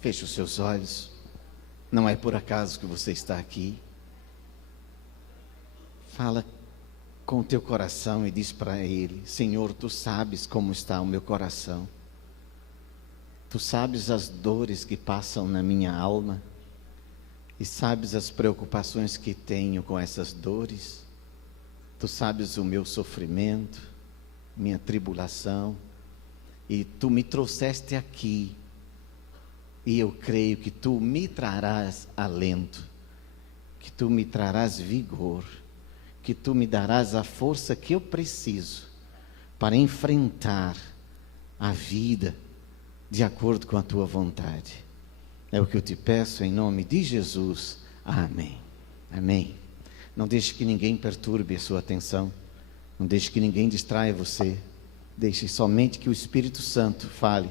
Feche os seus olhos. Não é por acaso que você está aqui. Fala com o teu coração e diz para Ele: Senhor, Tu sabes como está o meu coração. Tu sabes as dores que passam na minha alma. E sabes as preocupações que tenho com essas dores. Tu sabes o meu sofrimento, minha tribulação. E Tu me trouxeste aqui. E eu creio que Tu me trarás alento, que Tu me trarás vigor, que Tu me darás a força que eu preciso para enfrentar a vida de acordo com a Tua vontade. É o que eu te peço em nome de Jesus. Amém. Amém. Não deixe que ninguém perturbe a sua atenção. Não deixe que ninguém distraia você. Deixe somente que o Espírito Santo fale,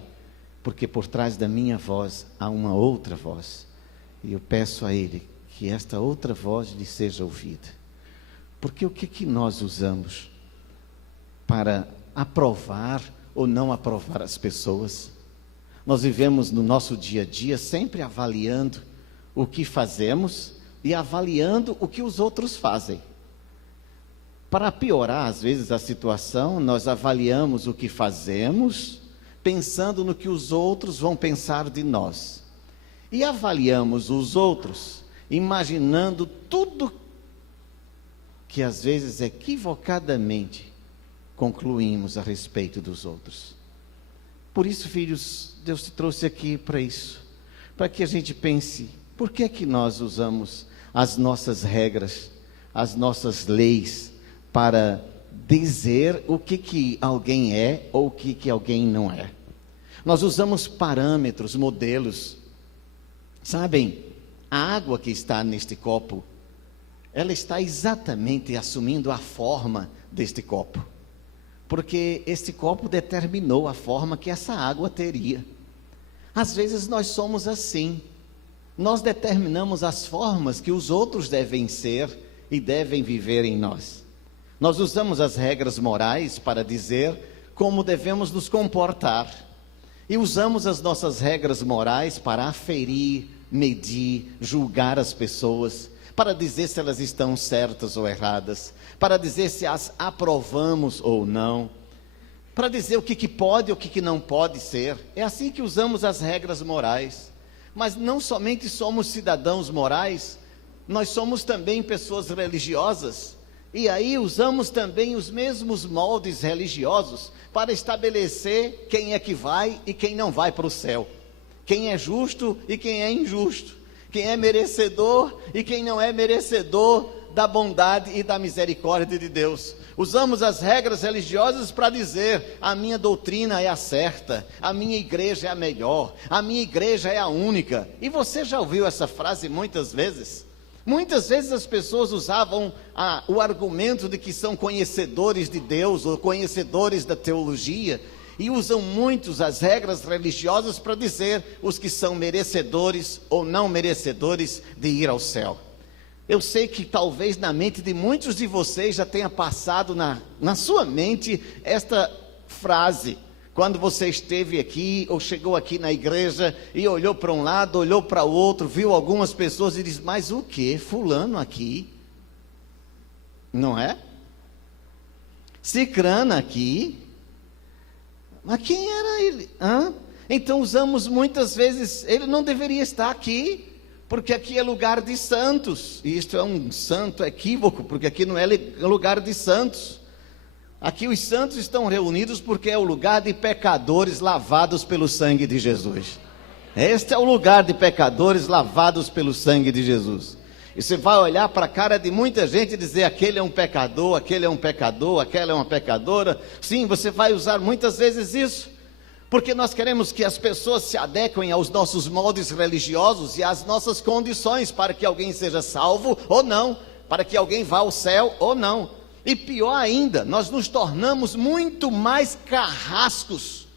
porque por trás da minha voz há uma outra voz. E eu peço a Ele que esta outra voz lhe seja ouvida. Porque o que nós usamos para aprovar ou não aprovar as pessoas? Nós vivemos no nosso dia a dia sempre avaliando o que fazemos e avaliando o que os outros fazem. Para piorar, às vezes, a situação, nós avaliamos o que fazemos, pensando no que os outros vão pensar de nós. E avaliamos os outros, imaginando tudo que, às vezes, equivocadamente, concluímos a respeito dos outros. Por isso, filhos, Deus te trouxe aqui para isso, para que a gente pense: por que é que nós usamos as nossas regras, as nossas leis, para dizer o que alguém é ou o que alguém não é? Nós usamos parâmetros, modelos. Sabem, a água que está neste copo, ela está exatamente assumindo a forma deste copo, porque este copo determinou a forma que essa água teria. Às vezes nós somos assim. Nós determinamos as formas que os outros devem ser e devem viver em nós. Nós usamos as regras morais para dizer como devemos nos comportar. E usamos as nossas regras morais para aferir, medir, julgar as pessoas, para dizer se elas estão certas ou erradas, para dizer se as aprovamos ou não, para dizer o que pode e o que não pode ser. É assim que usamos as regras morais. Mas não somente somos cidadãos morais, nós somos também pessoas religiosas. E aí usamos também os mesmos moldes religiosos para estabelecer quem é que vai e quem não vai para o céu, quem é justo e quem é injusto, quem é merecedor e quem não é merecedor da bondade e da misericórdia de Deus. Usamos as regras religiosas para dizer: a minha doutrina é a certa, a minha igreja é a melhor, a minha igreja é a única. E você já ouviu essa frase muitas vezes? Muitas vezes as pessoas usavam o argumento de que são conhecedores de Deus ou conhecedores da teologia, e usam muitos as regras religiosas para dizer os que são merecedores ou não merecedores de ir ao céu. Eu sei que talvez na mente de muitos de vocês já tenha passado na sua mente esta frase, quando você esteve aqui ou chegou aqui na igreja e olhou para um lado, olhou para o outro, viu algumas pessoas e disse: mas o que? Fulano aqui? Não é? Cicrana aqui? Mas quem era ele? Então usamos muitas vezes: ele não deveria estar aqui, porque aqui é lugar de santos. E isto é um santo equívoco, porque aqui não é lugar de santos. Aqui os santos estão reunidos porque é o lugar de pecadores lavados pelo sangue de Jesus. Este é o lugar de pecadores lavados pelo sangue de Jesus. E você vai olhar para a cara de muita gente e dizer: aquele é um pecador, aquele é um pecador, aquela é uma pecadora. Sim, você vai usar muitas vezes isso, porque nós queremos que as pessoas se adequem aos nossos moldes religiosos e às nossas condições, para que alguém seja salvo ou não, para que alguém vá ao céu ou não. E pior ainda, nós nos tornamos muito mais carrascos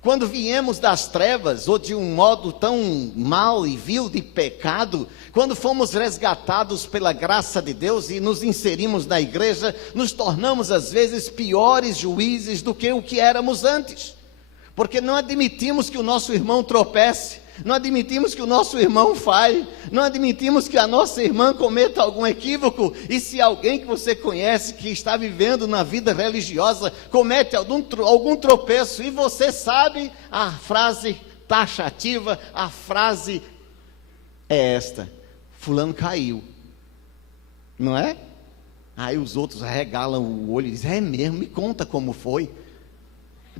quando viemos das trevas, ou de um modo tão mau e vil de pecado. Quando fomos resgatados pela graça de Deus e nos inserimos na igreja, nos tornamos às vezes piores juízes do que o que éramos antes, porque não admitimos que o nosso irmão tropece, não admitimos que o nosso irmão falhe, não admitimos que a nossa irmã cometa algum equívoco. E se alguém que você conhece, que está vivendo na vida religiosa, comete algum tropeço, e você sabe, a frase taxativa, a frase é esta: fulano caiu, não é? Aí os outros arregalam o olho e dizem: é mesmo, me conta como foi.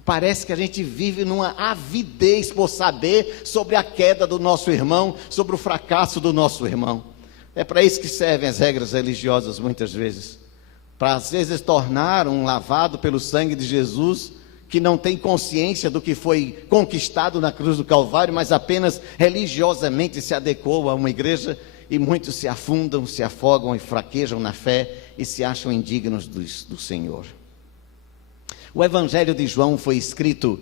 Parece que a gente vive numa avidez por saber sobre a queda do nosso irmão, sobre o fracasso do nosso irmão. É para isso que servem as regras religiosas muitas vezes, para às vezes tornar um lavado pelo sangue de Jesus, que não tem consciência do que foi conquistado na cruz do Calvário, mas apenas religiosamente se adequou a uma igreja, e muitos se afundam, se afogam e fraquejam na fé e se acham indignos do Senhor. O Evangelho de João foi escrito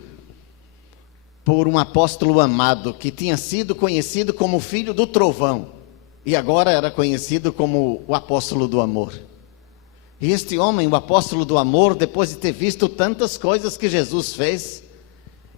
por um apóstolo amado, que tinha sido conhecido como filho do trovão, e agora era conhecido como o apóstolo do amor. E este homem, o apóstolo do amor, depois de ter visto tantas coisas que Jesus fez,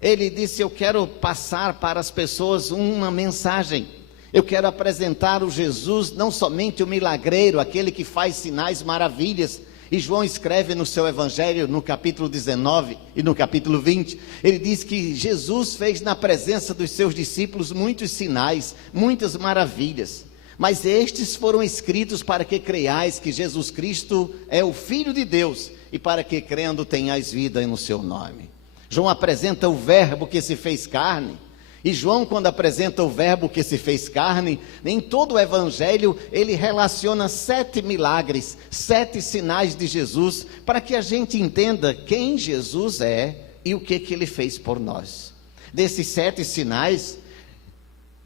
ele disse: eu quero passar para as pessoas uma mensagem. Eu quero apresentar o Jesus, não somente o milagreiro, aquele que faz sinais, maravilhas. E João escreve no seu Evangelho, no capítulo 19 e no capítulo 20, ele diz que Jesus fez na presença dos seus discípulos muitos sinais, muitas maravilhas. Mas estes foram escritos para que creiais que Jesus Cristo é o Filho de Deus, e para que crendo tenhais vida no seu nome. João apresenta o verbo que se fez carne. E João, quando apresenta o verbo que se fez carne, em todo o Evangelho, ele relaciona 7 milagres, 7 sinais de Jesus, para que a gente entenda quem Jesus é e o que ele fez por nós. Desses 7 sinais,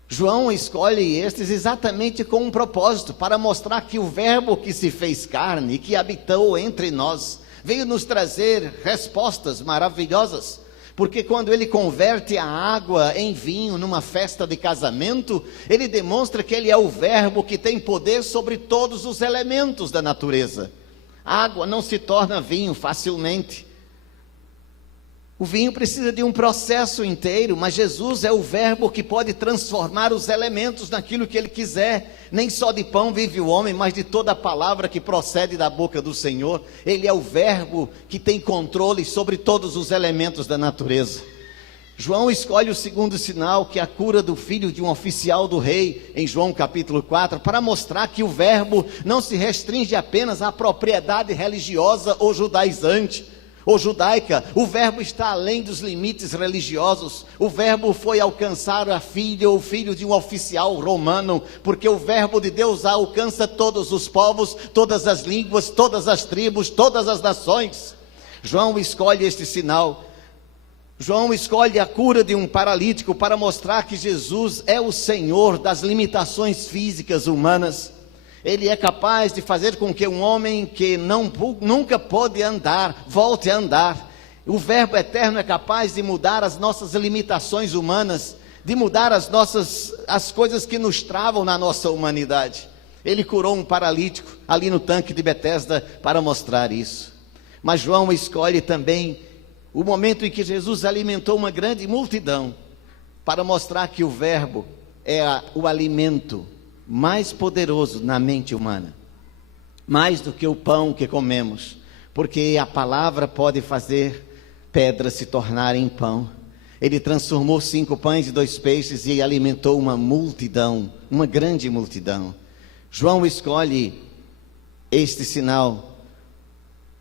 João escolhe estes exatamente com um propósito, para mostrar que o verbo que se fez carne e que habitou entre nós, veio nos trazer respostas maravilhosas. Porque quando ele converte a água em vinho numa festa de casamento, ele demonstra que ele é o verbo que tem poder sobre todos os elementos da natureza. A água não se torna vinho facilmente. O vinho precisa de um processo inteiro, mas Jesus é o verbo que pode transformar os elementos naquilo que ele quiser. Nem só de pão vive o homem, mas de toda a palavra que procede da boca do Senhor. Ele é o verbo que tem controle sobre todos os elementos da natureza. João escolhe o segundo sinal, que é a cura do filho de um oficial do rei, em João capítulo 4, para mostrar que o verbo não se restringe apenas à propriedade religiosa ou judaizante, ou judaica. O verbo está além dos limites religiosos. O verbo foi alcançar a filha ou filho de um oficial romano, porque o verbo de Deus alcança todos os povos, todas as línguas, todas as tribos, todas as nações. João escolhe este sinal. João escolhe a cura de um paralítico para mostrar que Jesus é o Senhor das limitações físicas humanas. Ele é capaz de fazer com que um homem que nunca pôde andar, volte a andar. O verbo eterno é capaz de mudar as nossas limitações humanas, de mudar as coisas que nos travam na nossa humanidade. Ele curou um paralítico ali no tanque de Betesda para mostrar isso. Mas João escolhe também o momento em que Jesus alimentou uma grande multidão, para mostrar que o verbo é o alimento mais poderoso na mente humana, mais do que o pão que comemos, porque a palavra pode fazer pedras se tornarem pão. Ele transformou 5 pães e 2 peixes e alimentou uma multidão, uma grande multidão. João escolhe este sinal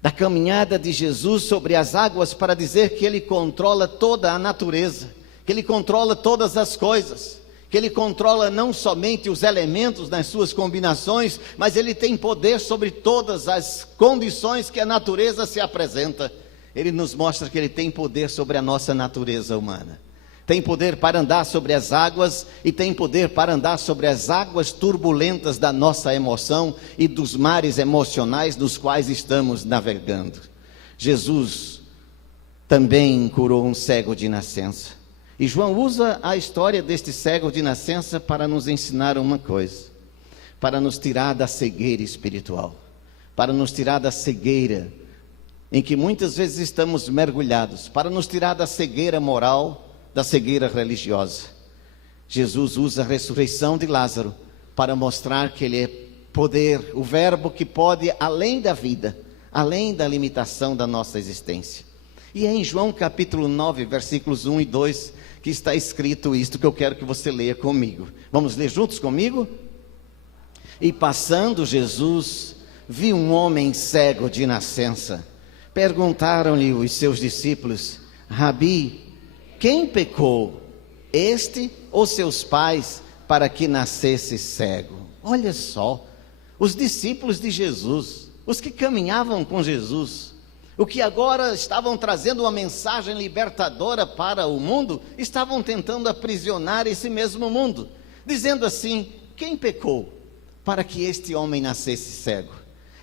da caminhada de Jesus sobre as águas para dizer que ele controla toda a natureza, que ele controla todas as coisas, que ele controla não somente os elementos nas suas combinações, mas ele tem poder sobre todas as condições que a natureza se apresenta. Ele nos mostra que ele tem poder sobre a nossa natureza humana. Tem poder para andar sobre as águas e tem poder para andar sobre as águas turbulentas da nossa emoção e dos mares emocionais nos quais estamos navegando. Jesus também curou um cego de nascença. E João usa a história deste cego de nascença para nos ensinar uma coisa, para nos tirar da cegueira espiritual, para nos tirar da cegueira em que muitas vezes estamos mergulhados, para nos tirar da cegueira moral, da cegueira religiosa. Jesus usa a ressurreição de Lázaro para mostrar que ele é poder, o verbo que pode além da vida, além da limitação da nossa existência. E é em João capítulo 9, versículos 1 e 2, que está escrito isto que eu quero que você leia comigo. Vamos ler juntos comigo? E passando Jesus, viu um homem cego de nascença. Perguntaram-lhe os seus discípulos: Rabi, quem pecou, este ou seus pais, para que nascesse cego? Olha só, os discípulos de Jesus, os que caminhavam com Jesus, o que agora estavam trazendo uma mensagem libertadora para o mundo, estavam tentando aprisionar esse mesmo mundo, dizendo assim: quem pecou para que este homem nascesse cego?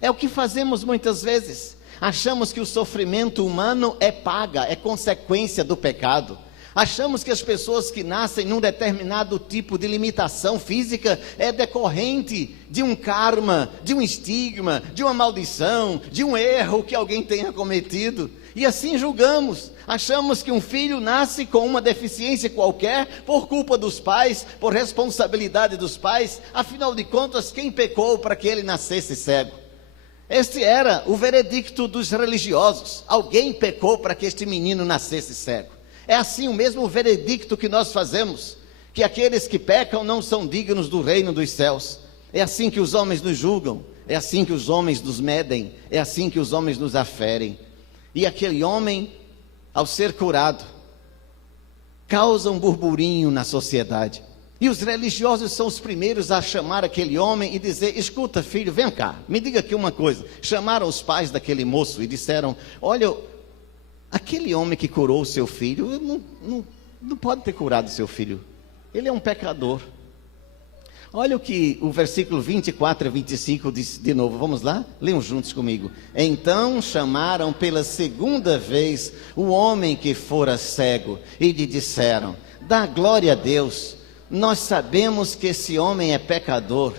É o que fazemos muitas vezes. Achamos que o sofrimento humano é paga, é consequência do pecado. Achamos que as pessoas que nascem num determinado tipo de limitação física é decorrente de um karma, de um estigma, de uma maldição, de um erro que alguém tenha cometido. E assim julgamos. Achamos que um filho nasce com uma deficiência qualquer por culpa dos pais, por responsabilidade dos pais. Afinal de contas, quem pecou para que ele nascesse cego? Este era o veredicto dos religiosos. Alguém pecou para que este menino nascesse cego. É assim o mesmo veredicto que nós fazemos, que aqueles que pecam não são dignos do reino dos céus. É assim que os homens nos julgam, é assim que os homens nos medem, é assim que os homens nos aferem. E aquele homem, ao ser curado, causa um burburinho na sociedade. E os religiosos são os primeiros a chamar aquele homem e dizer: escuta, filho, vem cá, me diga aqui uma coisa. Chamaram os pais daquele moço e disseram: olha, aquele homem que curou o seu filho, não pode ter curado o seu filho. Ele é um pecador. Olha o que o versículo 24 e 25 diz de novo. Vamos lá? Leiam juntos comigo. Então chamaram pela segunda vez o homem que fora cego e lhe disseram: dá glória a Deus, nós sabemos que esse homem é pecador.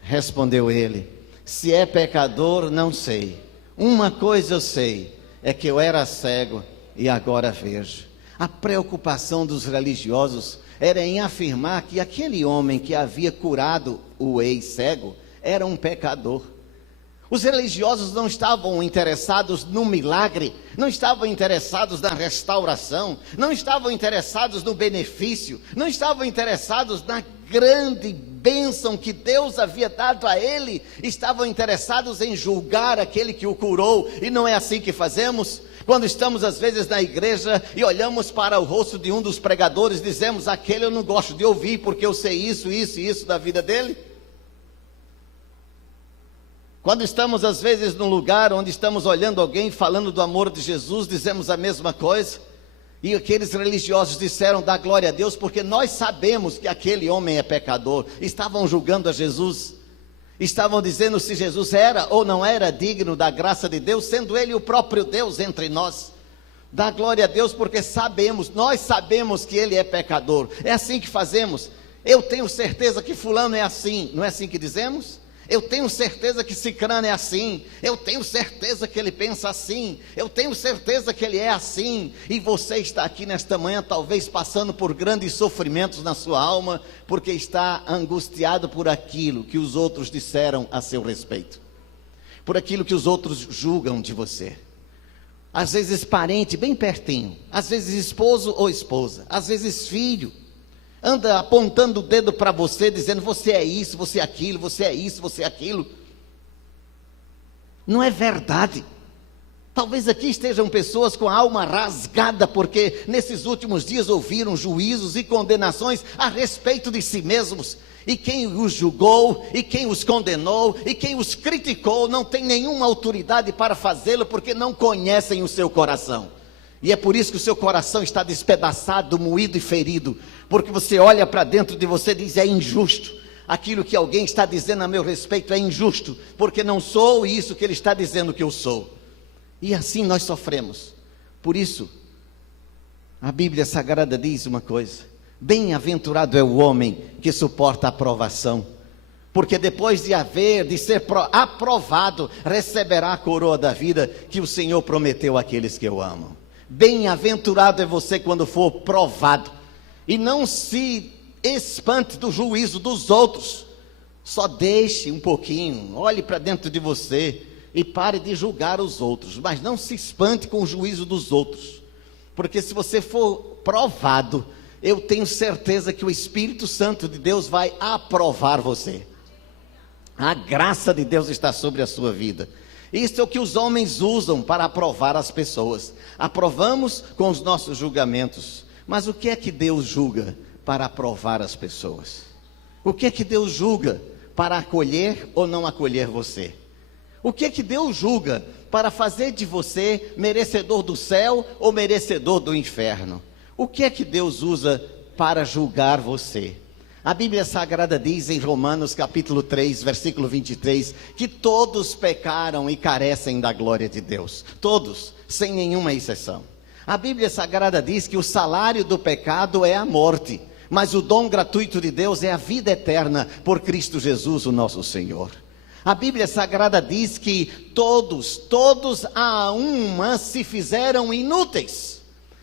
Respondeu ele: se é pecador, não sei. Uma coisa eu sei, é que eu era cego e agora vejo. A preocupação dos religiosos era em afirmar que aquele homem que havia curado o ex-cego era um pecador. Os religiosos não estavam interessados no milagre, não estavam interessados na restauração, não estavam interessados no benefício, não estavam interessados na grande bênção que Deus havia dado a ele. Estavam interessados em julgar aquele que o curou. E não é assim que fazemos? Quando estamos às vezes na igreja e olhamos para o rosto de um dos pregadores, dizemos: aquele eu não gosto de ouvir porque eu sei isso, isso e isso da vida dele. Quando estamos às vezes num lugar onde estamos olhando alguém falando do amor de Jesus, dizemos a mesma coisa. E aqueles religiosos disseram: dá glória a Deus, porque nós sabemos que aquele homem é pecador. Estavam julgando a Jesus, estavam dizendo se Jesus era ou não era digno da graça de Deus, sendo ele o próprio Deus entre nós. Dá glória a Deus porque sabemos, nós sabemos que ele é pecador. É assim que fazemos. Eu tenho certeza que fulano é assim, não é assim que dizemos? Eu tenho certeza que Cicrano é assim, eu tenho certeza que ele pensa assim, eu tenho certeza que ele é assim. E você está aqui nesta manhã talvez passando por grandes sofrimentos na sua alma, porque está angustiado por aquilo que os outros disseram a seu respeito, por aquilo que os outros julgam de você. Às vezes parente bem pertinho, às vezes esposo ou esposa, às vezes filho, anda apontando o dedo para você, dizendo: você é isso, você é aquilo, você é isso, você é aquilo. Não é verdade. Talvez aqui estejam pessoas com a alma rasgada, porque nesses últimos dias ouviram juízos e condenações a respeito de si mesmos. E quem os julgou, e quem os condenou, e quem os criticou, não tem nenhuma autoridade para fazê-lo, porque não conhecem o seu coração. E é por isso que o seu coração está despedaçado, moído e ferido, porque você olha para dentro de você e diz: é injusto, aquilo que alguém está dizendo a meu respeito é injusto, porque não sou isso que ele está dizendo que eu sou. E assim nós sofremos. Por isso, a Bíblia Sagrada diz uma coisa: bem-aventurado é o homem que suporta a provação, porque depois de ser aprovado, receberá a coroa da vida que o Senhor prometeu àqueles que o amam. Bem-aventurado é você quando for provado, e não se espante do juízo dos outros. Só deixe um pouquinho, olhe para dentro de você e pare de julgar os outros, mas não se espante com o juízo dos outros, porque se você for provado, eu tenho certeza que o Espírito Santo de Deus vai aprovar você. A graça de Deus está sobre a sua vida. Isso é o que os homens usam para aprovar as pessoas. Aprovamos com os nossos julgamentos. Mas o que é que Deus julga para aprovar as pessoas? O que é que Deus julga para acolher ou não acolher você? O que é que Deus julga para fazer de você merecedor do céu ou merecedor do inferno? O que é que Deus usa para julgar você? A Bíblia Sagrada diz em Romanos capítulo 3, versículo 23, que todos pecaram e carecem da glória de Deus. Todos, sem nenhuma exceção. A Bíblia Sagrada diz que o salário do pecado é a morte, mas o dom gratuito de Deus é a vida eterna por Cristo Jesus, o nosso Senhor. A Bíblia Sagrada diz que todos a uma se fizeram inúteis.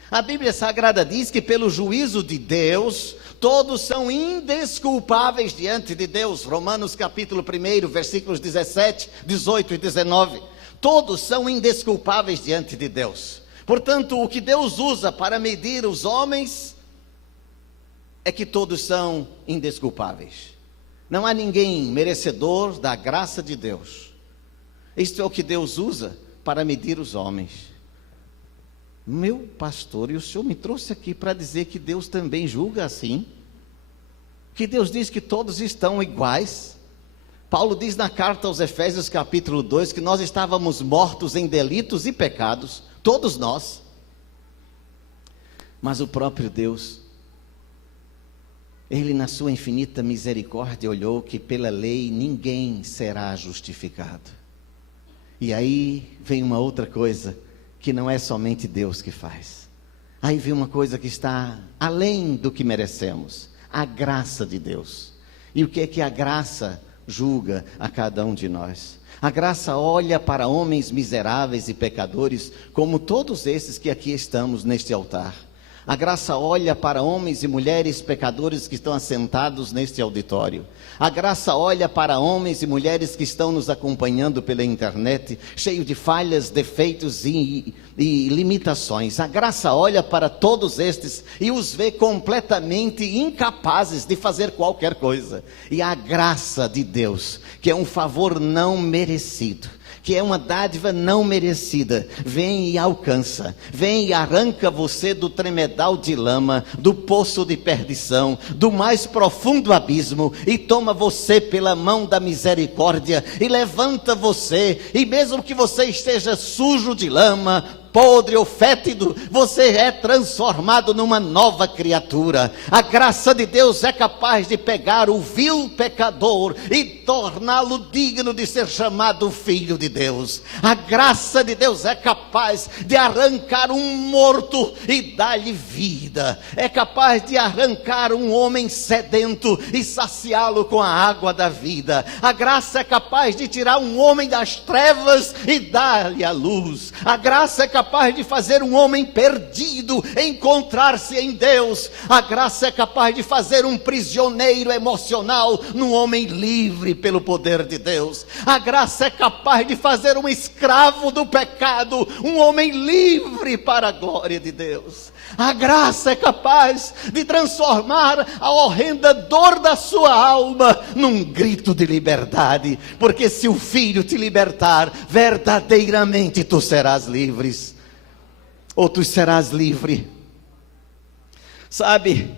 A Bíblia Sagrada diz que pelo juízo de Deus, todos são indesculpáveis diante de Deus. Romanos capítulo 1, versículos 17, 18 e 19. Todos são indesculpáveis diante de Deus. Portanto, o que Deus usa para medir os homens é que todos são indesculpáveis. Não há ninguém merecedor da graça de Deus. Isto é o que Deus usa para medir os homens. Meu pastor, e o senhor me trouxe aqui para dizer que Deus também julga assim? Que Deus diz que todos estão iguais? Paulo diz na carta aos Efésios capítulo 2 que nós estávamos mortos em delitos e pecados, todos nós. Mas o próprio Deus, Ele na sua infinita misericórdia olhou que pela lei ninguém será justificado. E aí vem uma outra coisa, que não é somente Deus que faz. Aí vem uma coisa que está além do que merecemos, a graça de Deus. E o que é que a graça julga a cada um de nós? A graça olha para homens miseráveis e pecadores, como todos esses que aqui estamos neste altar. A graça olha para homens e mulheres pecadores que estão assentados neste auditório. A graça olha para homens e mulheres que estão nos acompanhando pela internet, cheio de falhas, defeitos e limitações. A graça olha para todos estes e os vê completamente incapazes de fazer qualquer coisa. E a graça de Deus, que é um favor não merecido, que é uma dádiva não merecida, vem e alcança, vem e arranca você do tremedal de lama, do poço de perdição, do mais profundo abismo, e toma você pela mão da misericórdia, e levanta você, e mesmo que você esteja sujo de lama, podre ou fétido, você é transformado numa nova criatura. A graça de Deus é capaz de pegar o vil pecador e torná-lo digno de ser chamado filho de Deus. A graça de Deus é capaz de arrancar um morto e dar-lhe vida. É capaz de arrancar um homem sedento e saciá-lo com a água da vida. A graça é capaz de tirar um homem das trevas e dar-lhe a luz. A graça é capaz de fazer um homem perdido encontrar-se em Deus. A graça é capaz de fazer um prisioneiro emocional num homem livre pelo poder de Deus. A graça é capaz de fazer um escravo do pecado um homem livre para a glória de Deus. A graça é capaz de transformar a horrenda dor da sua alma num grito de liberdade, porque se o Filho te libertar, verdadeiramente tu serás livre. Ou tu serás livre. Sabe,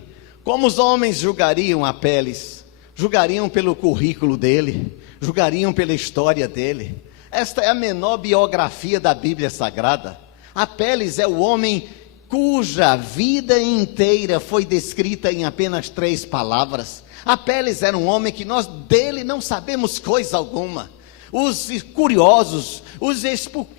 como os homens julgariam Apeles? Julgariam pelo currículo dele, julgariam pela história dele. Esta é a menor biografia da Bíblia Sagrada. Apeles é o homem cuja vida inteira foi descrita em apenas 3 palavras. Apeles era um homem que nós dele não sabemos coisa alguma. Os curiosos, os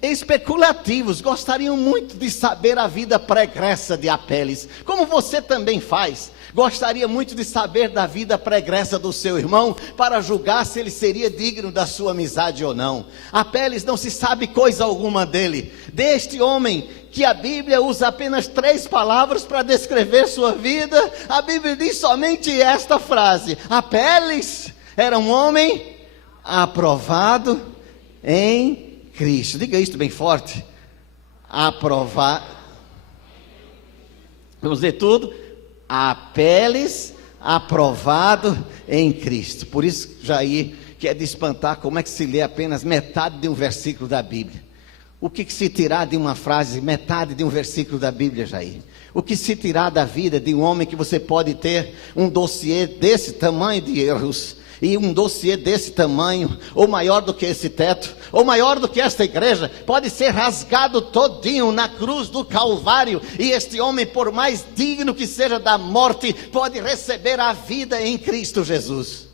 especulativos gostariam muito de saber a vida pregressa de Apeles, como você também faz. Gostaria muito de saber da vida pregressa do seu irmão, para julgar se ele seria digno da sua amizade ou não. Apeles, não se sabe coisa alguma dele, deste homem que a Bíblia usa apenas 3 palavras para descrever sua vida. A Bíblia diz somente esta frase: Apeles era um homem aprovado em Cristo. Diga isto bem forte: aprovado. Vamos dizer tudo: Apeles aprovado em Cristo. Por isso, Jair, que é de espantar como é que se lê apenas metade de um versículo da Bíblia. O que se tirar de uma frase, metade de um versículo da Bíblia, Jair? O que se tirar da vida de um homem que você pode ter um dossiê desse tamanho de erros, e um dossiê desse tamanho, ou maior do que esse teto, ou maior do que esta igreja, pode ser rasgado todinho na cruz do Calvário, e este homem, por mais digno que seja da morte, pode receber a vida em Cristo Jesus.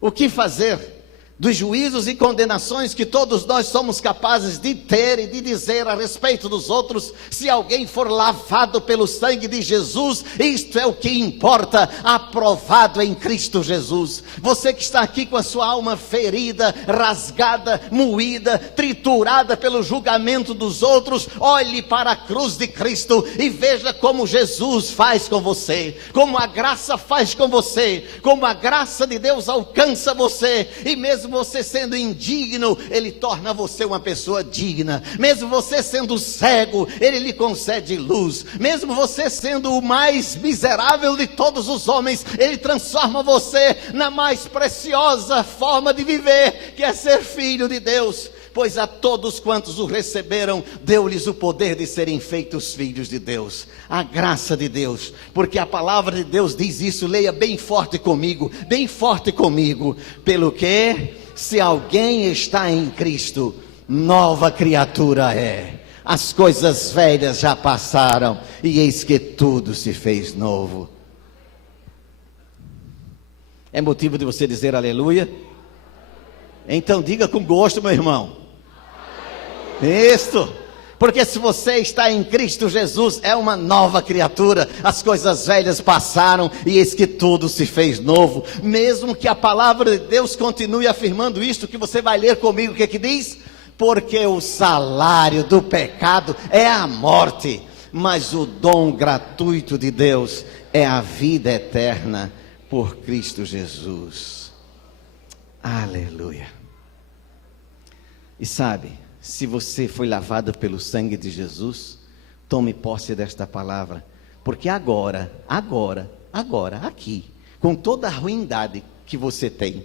O que fazer dos juízos e condenações que todos nós somos capazes de ter e de dizer a respeito dos outros? Se alguém for lavado pelo sangue de Jesus, isto é o que importa, aprovado em Cristo Jesus. Você que está aqui com a sua alma ferida, rasgada, moída, triturada pelo julgamento dos outros, olhe para a cruz de Cristo e veja como Jesus faz com você, como a graça faz com você, como a graça de Deus alcança você, e mesmo você sendo indigno, Ele torna você uma pessoa digna. Mesmo você sendo cego, Ele lhe concede luz. Mesmo você sendo o mais miserável de todos os homens, Ele transforma você na mais preciosa forma de viver, que é ser filho de Deus. Pois a todos quantos o receberam, deu-lhes o poder de serem feitos filhos de Deus. A graça de Deus, porque a palavra de Deus diz isso. Leia bem forte comigo, bem forte comigo. Pelo que, se alguém está em Cristo, nova criatura é. As coisas velhas já passaram, e eis que tudo se fez novo. É motivo de você dizer aleluia? Então diga com gosto, meu irmão. Isso, porque se você está em Cristo Jesus, é uma nova criatura. As coisas velhas passaram, e eis que tudo se fez novo. Mesmo que a palavra de Deus continue afirmando isto, que você vai ler comigo, o que que diz? Porque o salário do pecado é a morte, mas o dom gratuito de Deus é a vida eterna por Cristo Jesus. Aleluia. E sabe, se você foi lavado pelo sangue de Jesus, tome posse desta palavra, porque agora, aqui, com toda a ruindade que você tem,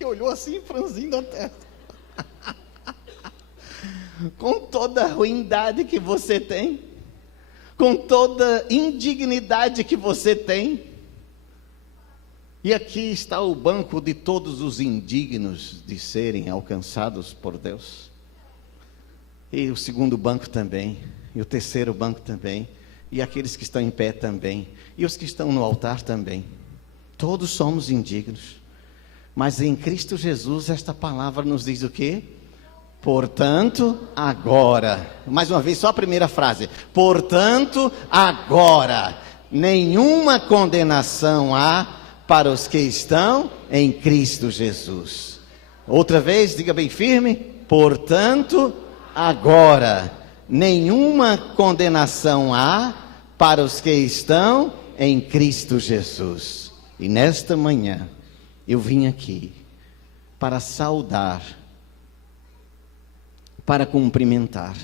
e olhou assim, franzindo a testa, com toda a ruindade que você tem, com toda a indignidade que você tem, e aqui está o banco de todos os indignos de serem alcançados por Deus. E o segundo banco também, e o terceiro banco também, e aqueles que estão em pé também, e os que estão no altar também. Todos somos indignos. Mas em Cristo Jesus esta palavra nos diz o quê? Portanto, agora. Mais uma vez, só a primeira frase. Portanto, agora, nenhuma condenação há para os que estão em Cristo Jesus. Outra vez, diga bem firme. Portanto, agora, nenhuma condenação há para os que estão em Cristo Jesus. E nesta manhã, eu vim aqui para saudar, para cumprimentar,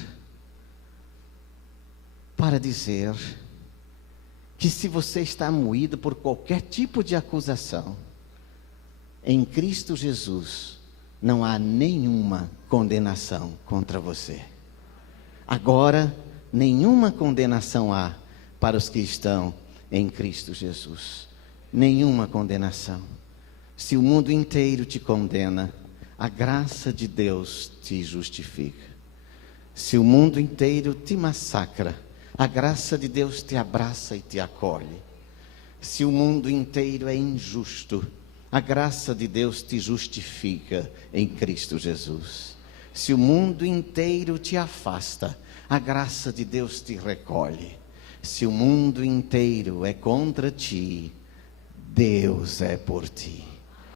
para dizer que se você está moído por qualquer tipo de acusação, em Cristo Jesus não há nenhuma condenação contra você. Agora, nenhuma condenação há para os que estão em Cristo Jesus. Nenhuma condenação. Se o mundo inteiro te condena, a graça de Deus te justifica. Se o mundo inteiro te massacra, a graça de Deus te abraça e te acolhe. Se o mundo inteiro é injusto, A graça de Deus te justifica em Cristo Jesus. Se o mundo inteiro te afasta, a graça de Deus te recolhe. Se o mundo inteiro é contra ti, Deus é por ti.